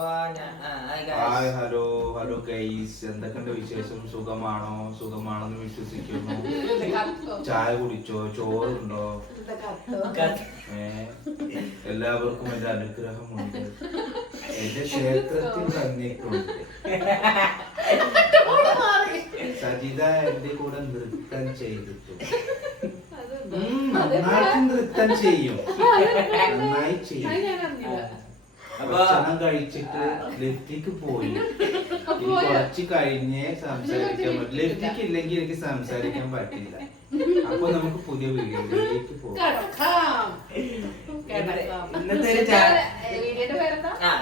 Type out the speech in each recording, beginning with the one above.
Hi hello hello guys, എന്തൊക്കെയുണ്ട് വിശേഷം? സുഖമാണെന്ന് വിശ്വസിക്കുന്നു. ചായ കുടിച്ചോ? ചോറുണ്ടോ? എല്ലാവർക്കും എന്റെ അനുഗ്രഹമുണ്ട്. എന്റെ ക്ഷേത്രത്തിൽ തന്നിട്ടുണ്ട്. സജിത എന്റെ കൂടെ നൃത്തം ചെയ്തിട്ടു. നന്നായിട്ട് നൃത്തം ചെയ്യും, നന്നായി ചെയ്യും. ഭക്ഷണം കഴിച്ചിട്ട് ലിഫ്റ്റിക്ക് പോയി. കുറച്ച് കഴിഞ്ഞേ സംസാരിക്കാൻ പറ്റും. ലിഫ്റ്റിക്ക് ഇല്ലെങ്കിൽ എനിക്ക് സംസാരിക്കാൻ പറ്റില്ല. അപ്പൊ നമുക്ക് പുതിയ വീഡിയോയിലേക്ക് പോകാം.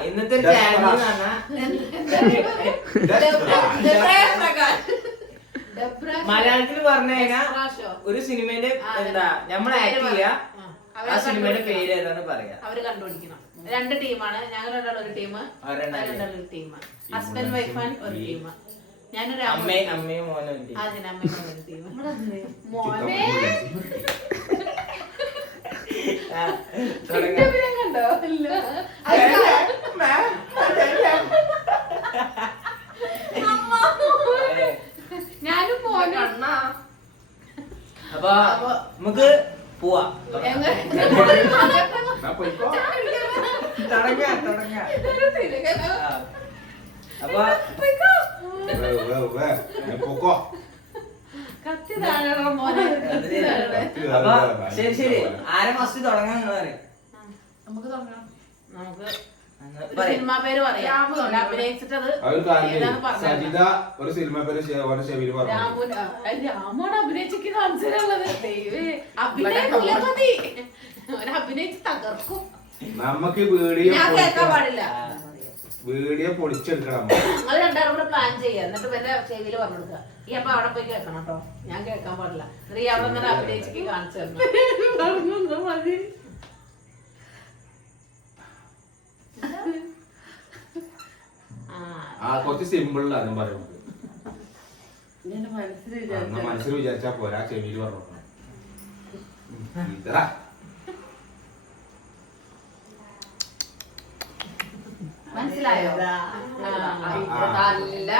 ഇന്നത്തെ മലയാളത്തിൽ പറഞ്ഞു കഴിഞ്ഞാൽ ഒരു സിനിമേന്റെ എന്താ നമ്മൾ ആക്ട് ചെയ്യാ, ആ സിനിമയുടെ പേര് ഏതാന്ന് പറയാ. അവര് കണ്ടുപിടിക്കണം. 2 ടീമാണ്. ഞങ്ങൾ ഒരു ടീം, രണ്ടാളൊരു ടീം. ഹസ്ബൻഡ് വൈഫ് ആൻഡ് ഒരു ടീം. ഞാനൊരു അമ്മയും മോനും ഒരു ടീം. മോനെ കണ്ടോ? ഞാനും മോനും. അപ്പൊ നമുക്ക് പോവാ. അപ്പൊ ശരി ശരി, ആരെ ഫസ്റ്റ് തുടങ്ങാൻ നമുക്ക് തുടങ്ങാം. നമുക്ക് സിനിമ പേര് പറയാം. അഭിനയിച്ചിട്ടത് സജിത ഒരു സിനിമ പേര് രാമോട് അഭിനയിച്ചൊക്കെ കാണിച്ചിട്ടുള്ളത്. അഭിനയിച്ച് തകർക്കും. നമുക്ക് ഞാൻ കേൾക്കാൻ പാടില്ല. വീഡിയോ പൊളിച്ചെടുക്കണം. നിങ്ങൾ രണ്ടാളും കൂടെ പ്ലാൻ ചെയ്യാം. എന്നിട്ട് എന്റെ ചെവിയിൽ പറഞ്ഞു കൊടുക്കുക. ഈ അപ്പൊ അവിടെ പോയി കേൾക്കണം കേട്ടോ. ഞാൻ കേൾക്കാൻ പാടില്ല. നീ അവിടെ ഇങ്ങനെ അഭിനയിച്ചൊക്കെ കാണിച്ചു തരണം. മതി. കുറച്ച് സിമ്പിളിലാണ് പറയുന്നത്. മനസ്സിൽ വിചാരിച്ചാ പോരാ, ചെവിയിൽ പറഞ്ഞു. മനസ്സിലായോ? അതല്ല,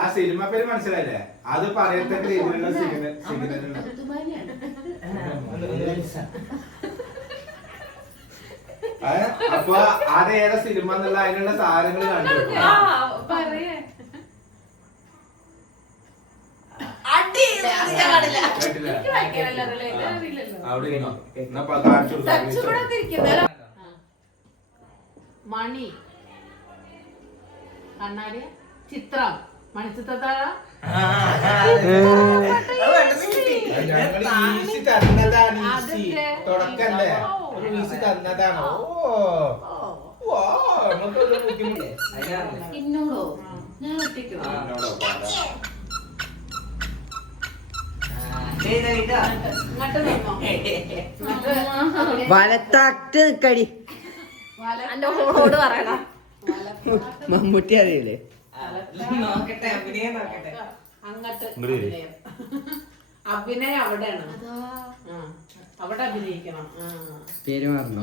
ആ സിനിമ പേര് മനസ്സിലായില്ലേ? അത് പറയത്തക്ക രീതിയിലുള്ള സിഗ്നൽ. അപ്പൊ അതേതാ സിനിമ എന്നുള്ള അതിനുള്ള സാധനങ്ങൾ കണ്ടു. മണി കണ്ണാടി ചിത്രം മണിച്ചിത്രത്താഴ തുടക്കല്ലേ തന്നതാണോ? ഇന്നോടോ ഞാൻ ഒറ്റയ്ക്കോ? വലത്താക്ട് നിക്കടി. ഓട് പറയണ മമ്മൂട്ടി അറിയില്ലേ? നോക്കട്ടെ അഭിനയം നോക്കട്ടെ. അങ്ങട്ട് അഭിനയം അവിടെയാണ്. അവിടെ അഭിനയിക്കണം. പേര് മാറണം.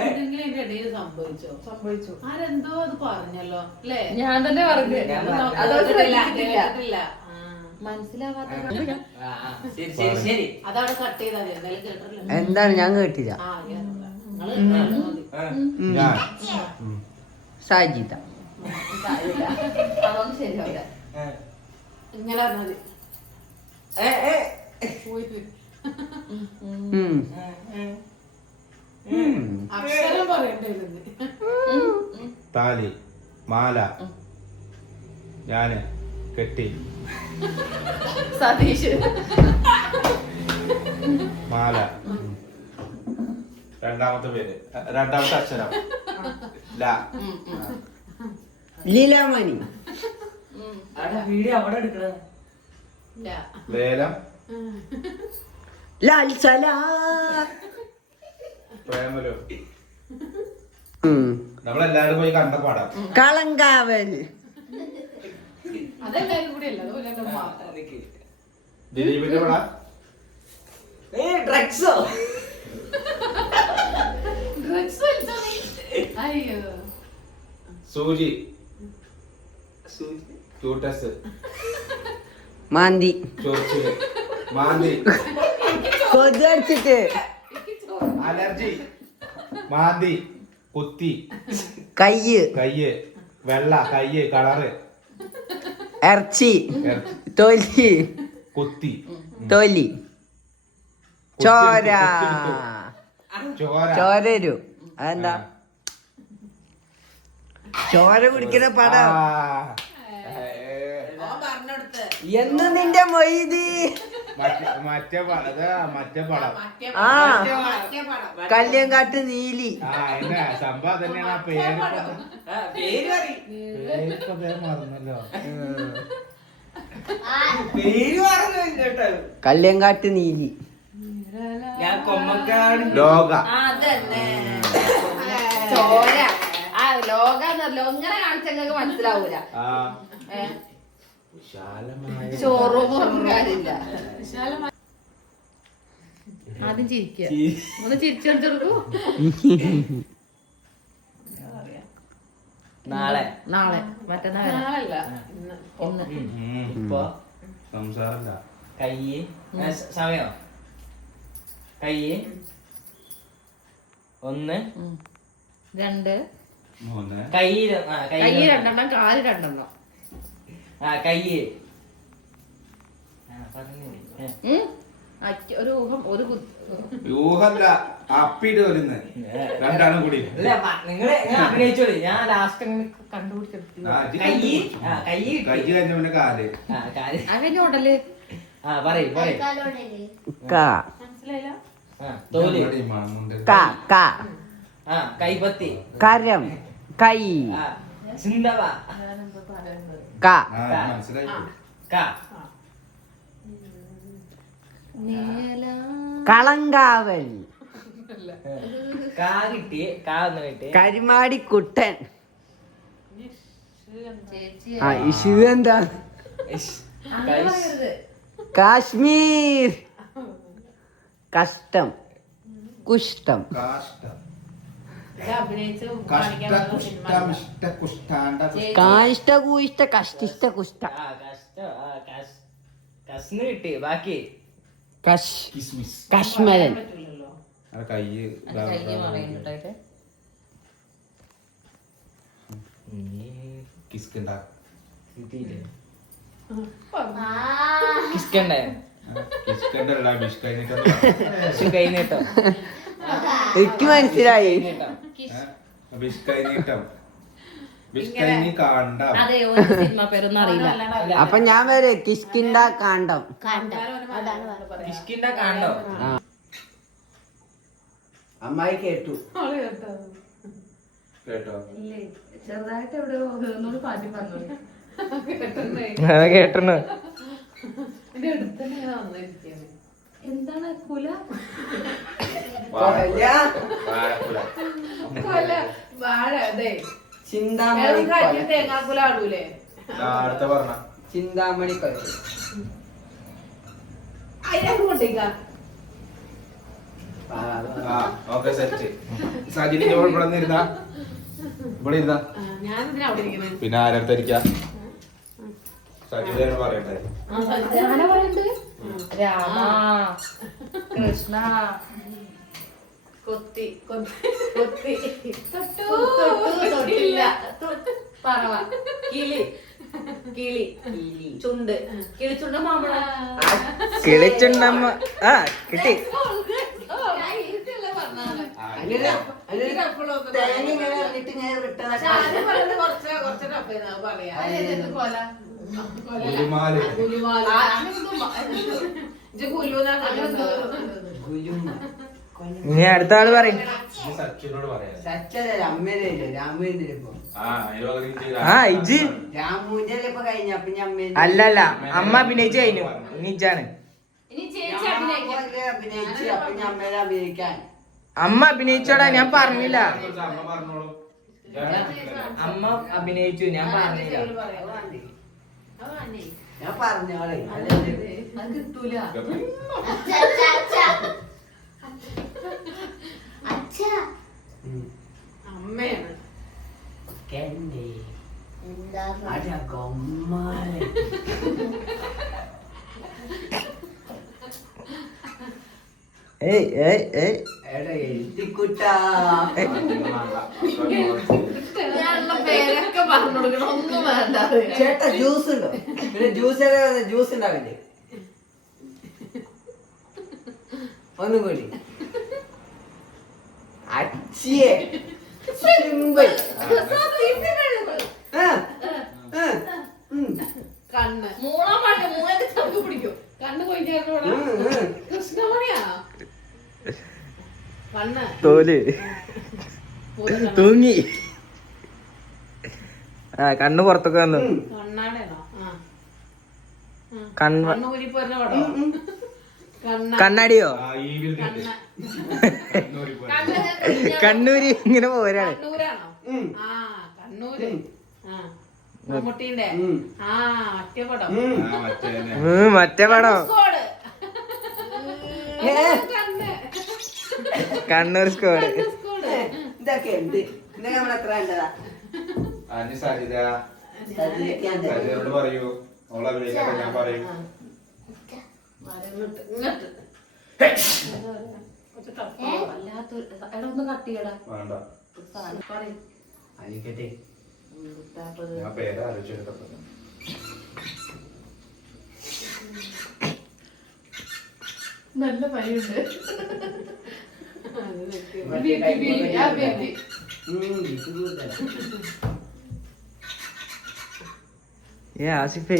എന്തെങ്കിലും എന്റെ ഇടയിൽ സംഭവിച്ചു. ആരെന്തോ അത് പറഞ്ഞല്ലോ അല്ലേ? ഞാൻ തന്നെ പറഞ്ഞു. അതവിടെ കട്ട് ചെയ്താൽ എന്തായാലും കേട്ടില്ല. എന്താണ്? ഞാൻ കേട്ടില്ല. സാജിത അതൊന്നും ശരിയാവില്ല. ഇങ്ങനെ പറഞ്ഞത് അക്ഷരം പറയണ്ടേ? താലി മാല ഞാന് കെട്ടി സതീഷ് മാല. രണ്ടാമത്തെ പേര്, രണ്ടാമത്തെ അക്ഷരം ലീലാമണി. വീഡിയോ അവിടെ എടുക്കണ ലേലം ലാൽസലാ പ്രേമലോ നമ്മളെല്ലാരും പോയി കണ്ട പടം. കളങ്കാവൽ. അതെല്ലാരും കൂടി അല്ല അതുപോലെ ദിലീപിന്റെ പടം. ഡ്രഗ്സോ ഡ്രഗ്സ് വലിച്ചോ നീ? അയ്യോ സൂചി ക്യൂട്ടസ് മാന്തി. ചൊറിച്ചില് മാന്തി കൊതടിച്ചിട്ട്. അലർജി മാന്തി കുത്തി കയ്യ്. കയ്യ് വെള്ള കയ്യ് കളറ് ഇറച്ചി. തൊലി. കുത്തി തൊലി. ചോര. ചോര ചോരരു. അതെന്താ? ചോര കുടിക്കുന്ന പടം. പറഞ്ഞെടുത്ത് എന്ന് നിന്റെ മൊയ്തി. മറ്റേ പടം ആ കല്യങ്കാട്ട് നീലി. എന്നാ സംഭവം തന്നെയാണ്. ആ പേര് മറന്നല്ലോ. കല്യങ്കാട്ട് നീലി. ഞാൻ കൊമ്മക്കാട് ലോക അതന്നെ ചോര. ആ ലോകന്നല്ലോ ഇങ്ങനെ കാണിച്ചെങ്കിൽ മനസ്സിലാവൂല. ചോറും കാര്യമില്ല. ആദ്യം ചിരിക്കുക. ഒന്ന് ചിരിച്ചെടുത്തെടുക്കൂ. നാളെ നാളെ മറ്റന്നാളല്ല ഒന്ന് ഇപ്പൊ സംസാരല്ല. കയ്യ് സമയോ കയ്യ് 1 2 3 കയ്യ് കൈ 2 കാല് 2 കയ്യ് ഒരു ഊഹം ഒരു യൂഹല്ല അപ്പിട്ട് വരുന്ന രണ്ടാണ് കൂടി. നിങ്ങള് അഭിനയിച്ചോളി. ഞാൻ ലാസ്റ്റ് കണ്ടുപിടിച്ചെടുത്തു. കയ്യ് കയ്യ് കൈ കഴിഞ്ഞ പിന്നെ കാല് അതിന്റെ ഉടല് പറയും മനസ്സിലായില്ല. തോല് കൈപ്പത്തി കരം. കൈ. ചിന്തവ മനസ്സിലായി. കളങ്കാവൽ. കിട്ടി കിട്ടി കരിമാടിക്കുട്ടൻ. ഇഷു എന്താ? കാശ്മീർ. കഷ്ടം. കുഷ്ടം. കാഷ്ട കൂഷ്ട കഷ്ടിഷ്ട കുഷ്ട. കസ്ന് കിട്ടി. ബാക്കി കശ്മരൻ. കയ്യ് കിസ്കണ്ട കിസ്കണ്ടേ കിസ്കണ്ടല്ല ബിസ്കൈനേട്ടോ. കൈനീട്ടം എനിക്ക് മനസ്സിലായി. ബിസ്കൈനീട്ടം ബിസ്കൈനി കാണ്ട. അതെ ഒരു സിനിമ പേരൊന്നും അറിയില്ല. അപ്പൊ ഞാൻ വരെ കിഷ്കിണ്ട കാണ്ടം. കിഷ്കിണ്ട കാണ്ടോ. അമ്മായി കേട്ടു. കേട്ടോ ചെറുതായിട്ട് എവിടെയോ പാട്ടി പറഞ്ഞു. കേട്ടു. എന്റെ അടുത്ത് എന്താണ് കുല കൊല വാഴ അതെ ചിന്താമണി തേങ്ങാക്കുല ആടൂലേ. അടുത്ത പറഞ്ഞ ചിന്താമണി കൊല. അതിനകത്ത് കൊണ്ടേക്കാ. Okay set. സജിനി ഇവിടെ ഇരുന്നാ ഇവിടെ ഇരുന്നാ ഞാനിതിനാ അവിടെ ഇരിക്കുന്നത്. പിന്നെ ആരടുത്തിരിക്കാം സജിനി പറയട്ടെ. രാമ കൃഷ്ണ കൊത്തി കൊത്തി തൊട്ടില്ല പറവ കിളി കിളി ചുണ്ട് കിളിച്ചുണ്ട് മാമ്പഴ കിളിച്ചുണ്ടമ്മ. ആ കിട്ടി. ഇനി അടുത്ത ആള് പറയും. സച്ചിനോട് പറയാം. ഇജ് രാമുവിന്റെ ഇപ്പൊ കഴിഞ്ഞ അപ്പൊ ഞാൻ അല്ലല്ല അമ്മ അഭിനയിച്ചു കഴിഞ്ഞു. ഇനി ഇജാണ് അഭിനയിച്ചു. അപ്പൊ ഞാൻ അമ്മേനെ അഭിനയിക്കാൻ അമ്മ അഭിനയിച്ചോടാ. ഞാൻ പറഞ്ഞില്ല. അമ്മ അഭിനയിച്ചു, ഞാൻ പറഞ്ഞില്ല. ഞാൻ പറഞ്ഞോളെ അത് കിട്ടൂല. അമ്മയാണ് ഗൊമ്മാലെ എഴുത്തിക്കുട്ടാ പേരൊക്കെ പറഞ്ഞു കൊടുക്കണം, ഒന്നും വേണ്ട. ചേട്ടാ ജ്യൂസ് ഉണ്ടോ? പിന്നെ ജ്യൂസ് ഉണ്ടാവില്ലേ? ഒന്നും കൂടി. അച്ചിയെ സിമ്പിൾ. കണ്ണ് മൂളാൻ പാടില്ല, മൂളൊക്കെ ചവിട്ടി പിടിക്കും. കണ്ണ് കൊയ്ക്കാനോടാ കൃഷ്ണമണിയാണോ? കണ്ണ് തോല് തൂങ്ങി. ആ കണ്ണ് പുറത്തൊക്കെ വന്നു. കണ്ണാടേണോ? കണ്ണ് കണ്ണ് ഊരിപ്പോരുന്ന പടോ? കണ്ണാടിയോ? കണ്ണ് കണ്ണൂര് ഇങ്ങനെ പോരാണ്. കണ്ണൂരാണോ? ആ കണ്ണൂര്. ആ മമ്മൂട്ടീന്റെ ആ മറ്റേ പടം. മറ്റേ പടം സ്കോഡ്. കണ്ണൂർ സ്കോഡ്. സ്കോഡ്. ഇതൊക്കെ എന്ത് ഇതൊക്കെ നമ്മളെത്ര വേണ്ടതാ? സരിതയോട് പറയൂ, അവളെ അഭിനയിക്കാൻ ഞാൻ പറയും. ഇങ്ങോട്ട് ഒന്ന് കട്ടിയടാ. വേണ്ട, ആയിക്കട്ടെ. ഞാൻ പേര് ആലോചിച്ചെടുത്തപ്പോ നല്ല പനിയുണ്ട്. ആസിഫേ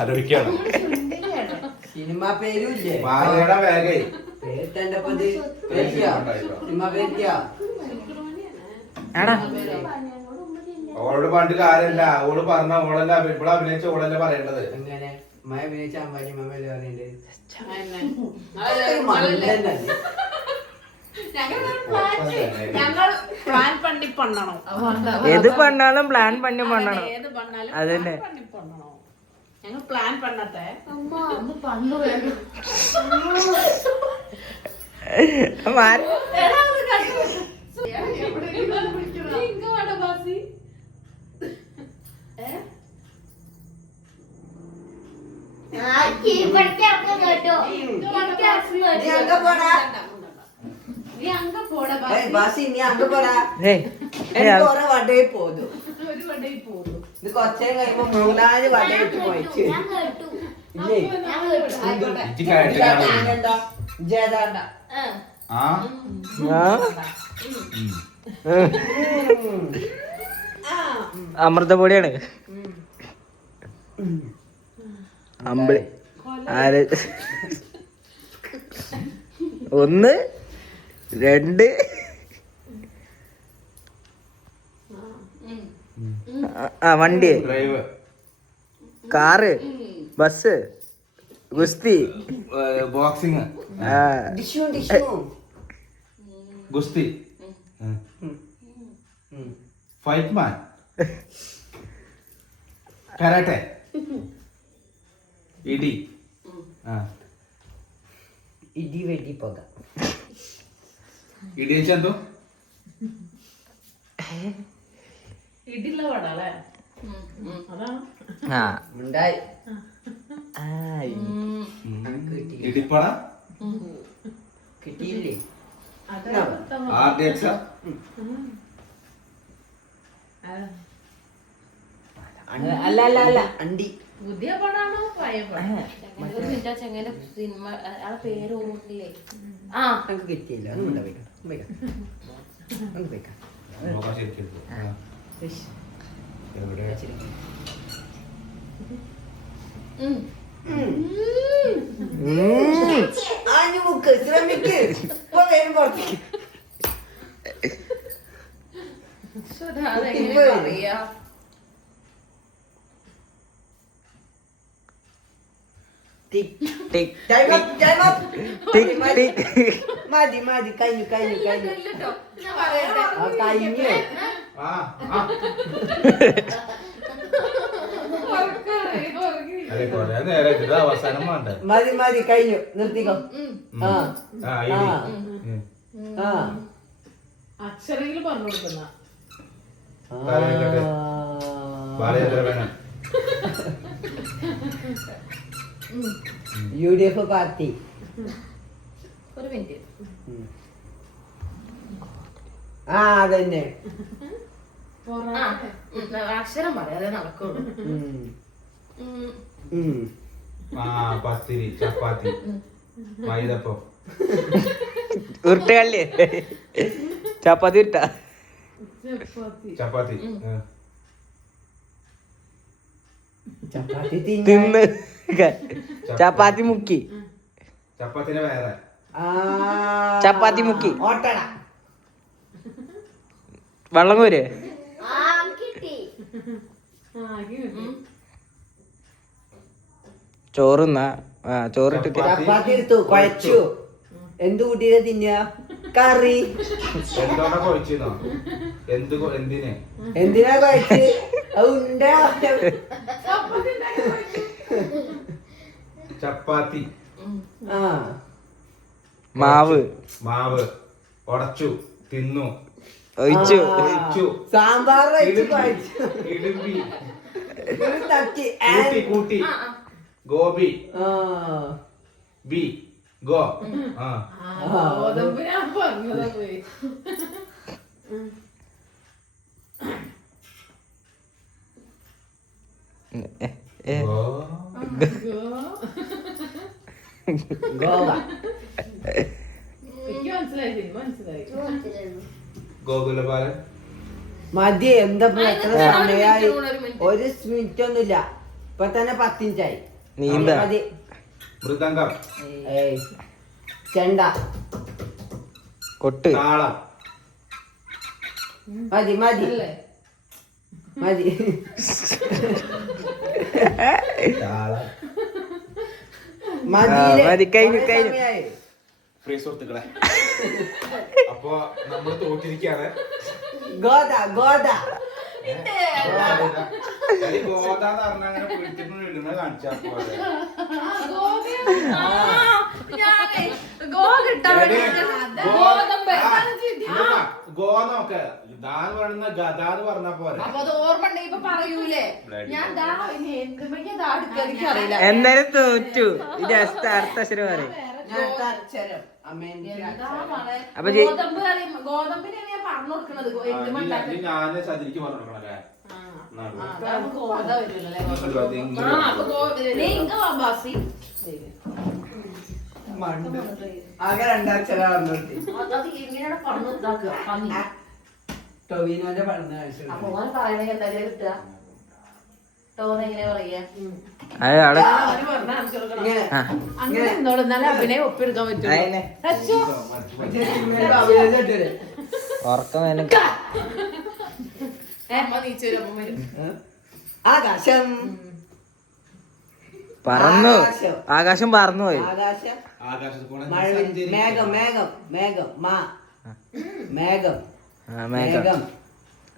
ആലോചിക്കാണ്. സിനിമ പേരും ഇല്ലേ? മാലയുടെ വേഗേ പേരിട്ടപ്പത് സിനിമ പേരിക്കാ. എടാ ഓളോട് പണ്ട് കാര്യല്ല, ഓള് പറഞ്ഞ ഓളല്ല, ഇവിടെ അഭിനയിച്ച ഓളല്ല പറയേണ്ടത്. എങ്ങനെ മഴ അഭിനയിച്ച അമ്പാനി മമ്മല്ലേ പറയണ്ടേ? ഞങ്ങൾ പ്ലാൻ പണി പണ്ണണം. ഏത് പണ്ണാലും പ്ലാൻ പണി പണ്ണണം. ഏത് പണ്ണാലും അതന്നെ. plan പണി പണ്ണണം. ഞങ്ങൾ പ്ലാൻ പണ്ണട്ടെ. ഒന്ന് പണ്ണു വേണം. വടയിൽ പോന്നു. ഇത് കൊച്ചേ കഴിയുമ്പോ 3-4 വടയിട്ട് പോയിച്ച് ഇല്ലേ? എന്താ ജേതാണ്ട അമൃതപൊടിയാണ്. അമ്പിളി ആര് 1 2 വണ്ടി, കാറ്, ബസ്, ഗുസ്തി, ബോക്സിങ്, ഗുസ്തി, ഫൈറ്റ് മാൻ, കരാട്ടെ, ഇടി, ഇടി വെടി പോക ഇടി വെച്ചോ ഇടില്ല പടല്ലേ? അതാണ് ഉണ്ടായി. ഇടിപ്പട കിട്ടിയില്ലേ? ആദ്യക്ഷ അല്ല അല്ല അല്ല അണ്ടി പുതിയ പടാണോ പഴയ പടം? ചെങ്ങനെ സിനിമ ആ പേര് ഓർമ്മയില്ലേ? ആ നമുക്ക് കിട്ടിയില്ല. ഒന്നും ആഞ്ഞുമുക്ക് ശ്രമിക്ക് പുറത്തേക്ക്. അതെങ്ങനെ പറയാ? ടിക് ടിക് ടൈം അപ്പ് ടൈം അപ്പ് ടിക് ടിക്. മതി മതി കഴിഞ്ഞു കഴിഞ്ഞു കഴിഞ്ഞു ഇല്ലട്ടോ, ഞാൻ പറയട്ടെ. ആ കഴിഞ്ഞു ആ ആ. അതെ കൊറേ നേരം ഇത് അവസാനം വേണ്ട. മതി മതി കഴിഞ്ഞു നിർത്തിക്കോ ആ ആ ഇനി. ആ അക്ഷരങ്ങൾ പറഞ്ഞു കൊടുക്കുന്ന ബാലചന്ദ്രമേനോൻ. UDF പാർട്ടി ഒരു മിനിറ്റ്. ആ അതന്നെ ആ, അക്ഷരം പറയാതെ നടക്കുള്ളൂ. ആ പത്തിരി ചപ്പാത്തി മൈദപ്പം ഉരുട്ടുകല്ലേ ചപ്പാത്തി ഇട്ടാ ചപ്പാത്തി ചപ്പാത്തി തിന്ന് ചപ്പാത്തി മുക്കി ചപ്പാത്തിന്റെ വേറെ ചപ്പാത്തി മുക്കി ഓട്ടട വെള്ളം കോര് ചോറുന്നാ ചോറിട്ടിട്ട് ചപ്പാത്തി എടുത്തു കുഴച്ചു എന്ത് കൂട്ടിയത് തിന്ന കറി എന്തോടെ കൊഴിച്ചിരുന്നോ എന്തിനെ എന്തിനാ കുഴച്ച് ഉണ്ട ചപ്പാത്തി ആ മാവ് മാവ് ഉടച്ചു തിന്നു ഒഴിച്ചു ഒഴിച്ചു സാമ്പാർ വെച്ച് കുഴച്ചു ഇടുമ്പി ഒരു തട്ടി കൂട്ടി കൂട്ടി ഗോപി ആ ബി ഗോ ആ ഗോതമ്പ് ഞാൻ പറഞ്ഞതാ പോയി. ഗോ ഗോവ എനിക്ക് മനസ്സിലായി മനസ്സിലായി. ഗോകുലപാലൻ മതി എന്താ ഇപ്പൊ എത്ര സമയായി ഒരു മിനിറ്റ് ഒന്നുമില്ല ഇപ്പൊ തന്നെ 10 മിനിറ്റായി നീന്താ മതി മൃദംഗം ഏയ് ചെണ്ട കൊട്ട് താളം മതി മതി അല്ലേ? മതി താളം മതിയില്ലേ? മതി, കഴിഞ്ഞു, കുറേ കഴിഞ്ഞു. സമയായി. പ്രിയ സുഹൃത്തുക്കളെ അപ്പൊ നമ്മൾ തോറ്റിരിക്കാണ് ഗോദ ഗോദ ഗോതാന്ന് പറഞ്ഞ അങ്ങനെ പിടിച്ചിട്ട് ഇടുന്ന കാണിച്ചാ പോലെ ഗോ നോക്ക് ഇതാന്ന് പറയുന്ന ഗതാന്ന് പറഞ്ഞ പോലെ അപ്പൊ അത് ഓർമ്മ ഉണ്ടെങ്കിൽ ഇപ്പൊ പറയൂലേ ഞാൻ ദാ ഇനി എന്തുമെങ്കിൽ ദാ എടുക്കാൻ എനിക്കറിയില്ല. എന്തായാലും തോറ്റു ഇത് അടുത്ത അക്ഷരം പറയും ഞാൻ അടുത്ത അക്ഷരം അമ്മേന്റെ എന്താ അക്ഷരം. മോളെ? അപ്പൊ ജി- ഗോതമ്പിനെയാണ് ഞാൻ പറഞ്ഞു കൊടുക്കണത്. എന്തുമുണ്ടാക്കി ഞാന് സജിക്ക് പറഞ്ഞു കൊടുക്കണല്ലേ ഗോത വരുമല്ലോ. നീ ഇങ്ങ വാ ബാസി. മണ്ട്. ആകെ 2 അക്ഷരം പറഞ്ഞോട്ടി അത് ഇങ്ങനെയാണ് പറഞ്ഞു ഇതാക്കുക പന്നി. ടൊവിനോന്റെ പറഞ്ഞ കാണിച്ചു അപ്പൊ ഓൻ പറയണെങ്കിൽ എന്തായാലും കിട്ടുക. ടോന്ന് എങ്ങനെ പറയാ? അത് അവിടെ അവര് പറഞ്ഞ കാണിച്ചു കൊടുക്കണം. ഇങ്ങനെ ആ. അങ്ങനെ എന്നോട് എന്നാലും അഭിനയം ഒപ്പിയെടുക്കാൻ പറ്റും. അതന്നെ. ഉറക്കം വേണം അമ്മ നീച്ചു വരും, അമ്മ വരും. ആകാശം പറന്നു ആകാശം. ആകാശം പറന്നു പോയി ആകാശം ആകാശത്ത് കൂടെ മഴ മേഘം മേഘം മേഘം മാ മേഘം ആ, മേഘം മേഘം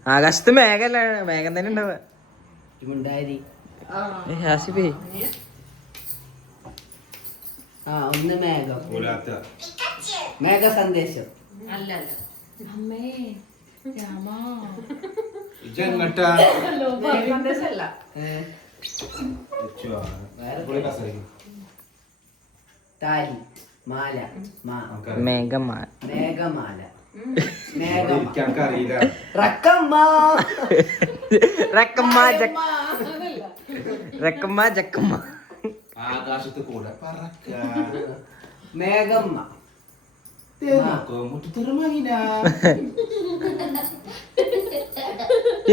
ആകാശത്ത് മേഘല്ല മേഘം തന്നെ ഉണ്ടാവുക ഉണ്ടായി ഹാസിബേ ആ ഒന്ന് മേഘം പുലാത്ത മേഘ സന്ദേശം അല്ല അല്ല അമ്മേ രാമാ ഇജങ്ങട്ടാ സന്ദേശമല്ല. താലി മാല മാ മേഘമാ മേഘമാല മേഘം എനിക്കറിയില്ല റക്കമ്മ റക്കമ്മ റക്കമ്മ ജക്കമ്മ ആകാശത്ത് കൂടെ പറക്ക മേഘമ്മ മുട്ടുത്തുറമൈന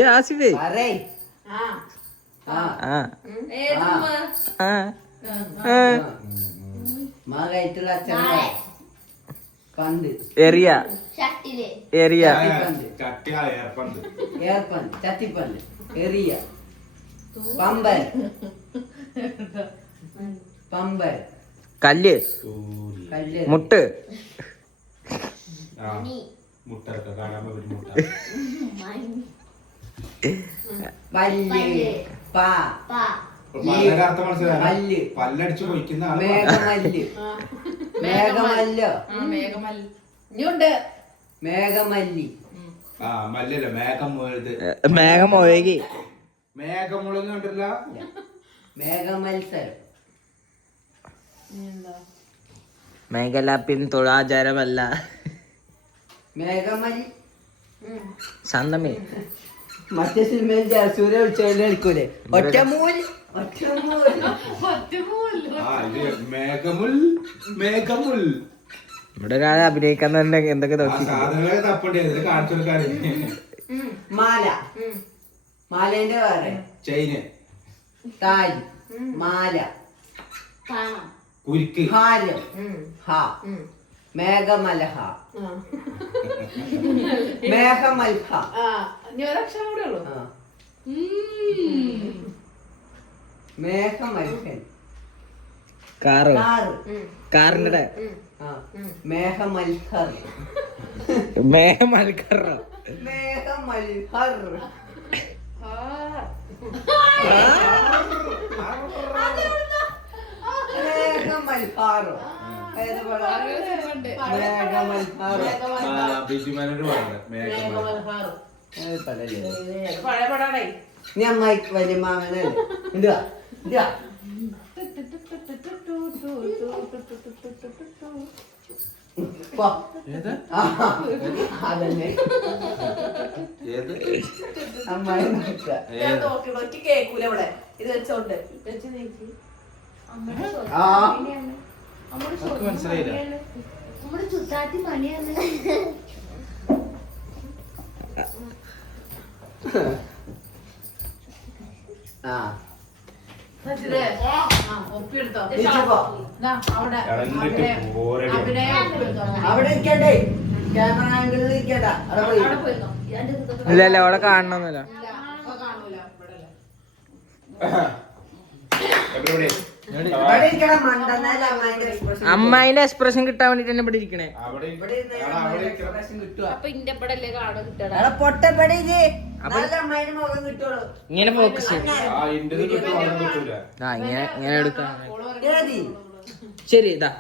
ഹാസിബേ പറയ് ആ ആ ആ ഏതുമ്മ? ആ ആ. മാ കഴിട്ടുള്ള അച്ഛനെ പന്ത് എറിയ എറിയ ചട്ടിയ ഏർപ്പന്ത് ഏർപ്പന്ത് ചട്ടിപ്പന്ത് എറിയ പമ്പൻ പമ്പർ കല്ല് സൂര്യ. കല്ല് മുട്ട് ആ, മുട്ടൊക്കെ കാണാൻ പറ്റും മുട്ട. വല്ല് പാ പല്ലിന്റെ അർത്ഥം മനസ്സിലായോ? മല്ല്. പല്ലടിച്ച് പൊയ്ക്കുന്ന ആള് മേഘമല്ല് മേഘമല്ലോ മേഘമല്ല ഇനിയുണ്ട് മേഘമല്ലി ആ മല്ലല്ല മേഘമുഴുത് മേഘം ഒഴുകി മേഘമുളക് കണ്ടില്ല. മേഘമത്സരം മേഘല പിന്തുണാചാരമല്ല മേഘമല്ലി ശാന്തമേ മറ്റേ സിനിമയിൽ ജയസൂര്യ വിളിച്ചതിൽ എടുക്കൂലേ ഒറ്റമൂല് ഒറ്റമൂല് ആ ഇത് മേഘമുൽ മേഘമുൽ. ഇവിടെ ഒരാളെ അഭിനയിക്കാൻ തന്നെ എന്തൊക്കെ ആ സാധനങ്ങളൊക്കെ തപ്പണ്ടേ ഇതിൽ കാണിച്ചു കൊടുക്കാൻ. മാല മാലേന്റെ വേറെ ചെയിന് താലി മാല കുരുക്ക് ഹാരം ഹ മേഘമലഹ മേഘമൽഹ ഇനി ഒരക്ഷരം കൂടെ ഉള്ളൂ ആ. മേഘമൽഹൻ കാറ് കാറ് കാറിന്റെ ആ. മേഘമൽഹർ മേഘമൽക്കറ മേഘമൽഹർ മേഘമൽഹാറോ ഏത് പടം? മേഘമൽഹാറോ ബിജുമാനോട് പറഞ്ഞത് മേഘമൽ. മേഘമൽഹാറ്. ഏത് പടല്ലേ? ഇത് പഴയ പടാണേ നീ അമ്മായി വലിയ മാമനല്ലേ ഇതാ ഇതാ പോ. ഏത്? ആ, അതന്നെ ഏത്? അമ്മായി നോക്ക ഞാൻ നോക്കി നോക്കി കേക്കൂല ഇവിടെ ഇത് വെച്ചോണ്ട് വെച്ച് നീക്കി ആ നമുക്ക് മനസ്സിലായില്ല. നമ്മുടെ ചുറ്റാത്തി പണിയാണ് ആ സജിതേ, ആ, ഒപ്പിയെടുത്തോ. തിരിച്ചു പോ. ദാ, അവിടെ ഇറങ്ങിയിട്ട് അഭിനയം ബോറടി. അഭിനയം ഒപ്പിയെടുത്തോ. അവിടെ ഇരിക്കണ്ടേ ക്യാമറ ആംഗിളിൽ ഇരിക്കണ്ട അവിടെ പോയി അവിടെ പോയിരുന്നോ? ഇല്ല ഇല്ല അവിടെ കാണണമെന്നില്ല ഇല്ല, ഇപ്പൊ കാണൂല ഇവിടെ അല്ലേ. എവിടെ? ഇവിടെ ഇരിക്കണം മണ്ടെന്നാൽ അമ്മായിന്റെ എക്സ്പ്രഷൻ അമ്മായിന്റെ എക്സ്പ്രഷൻ കിട്ടാൻ വേണ്ടിട്ട് തന്നെ ഇവിടെ ഇരിക്കണേ അവിടെ ഇവിടെ ഇരുന്നാ അവിടെ അമ്മായിന്റെ ഇരിക്കണം. എക്സ്പ്രഷൻ കിട്ടുക അപ്പൊ ഇന്റെ പടല്ലേ കാണോ കിട്ടണം അവിടെ പൊട്ടപ്പടിയില് നല്ല അമ്മായിന്റെ മുഖം കിട്ടുള്ളൂ ഇങ്ങനെ ഫോക്കസ് ആ ഇന്റത് കിട്ടും അവിടെ കിട്ടൂല. ആ ഇങ്ങനെ ഇങ്ങനെ എടുക്കാം ഓള് പറയും, ഏതി ശരി ഇതാ